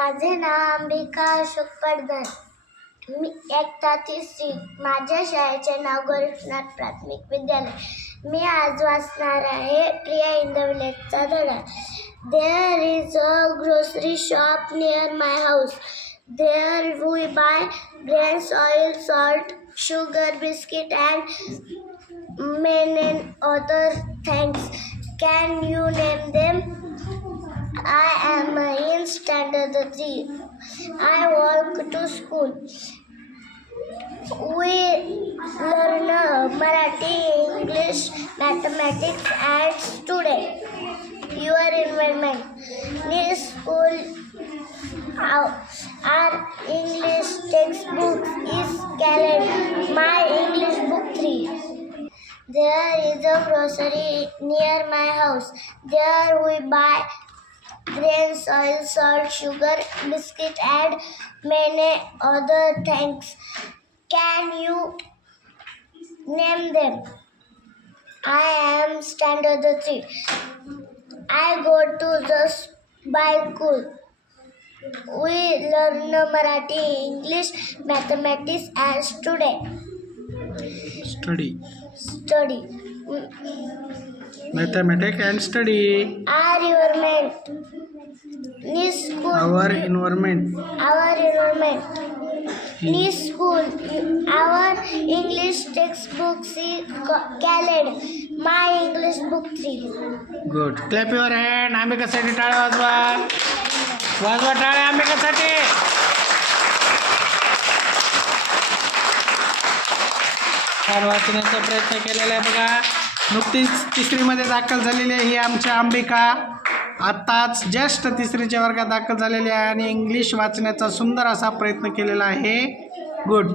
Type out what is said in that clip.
माझे नाव अंबिका अशोक पडदर मी एकता तिसरी. माझ्या शाळेचे नाव गोरखनाथ प्राथमिक विद्यालय. मी आज वाचणार आहे प्रिया इन द विलेजचा धडा. There is a grocery shop near my house there we buy brains oil salt sugar biscuit and many other thanks can you name they I walk to school. We learn uh, Marathi, English, mathematics, and today. Your environment. This school, our, our English textbook is colored. My English book three. There is a grocery near my house. There we buy grain, soil, salt, sugar, biscuit, and many other things. Can you name them? I am standard three. I go to the school. We learn Marathi, English, mathematics, and today. Study. Study. Mathematics and study. Are your meant? This school. Our environment our environment. This school, our English textbook is colored. My English book three. Good clap your hand आंबेकासाठी टाळ्या वाजवा वाजवा टाळ्या आंबेकासाठी छान वाचण्याचा प्रयत्न केलेला आहे बघा नुकतीच तिसरीमध्ये दाखल झालेली आहे ही आमच्या अंबिका आत्ताच ज्येष्ठ तिसरीच्या वर्गात दाखल झालेली आहे आणि इंग्लिश वाचण्याचा सुंदर असा प्रयत्न केलेला आहे. गुड.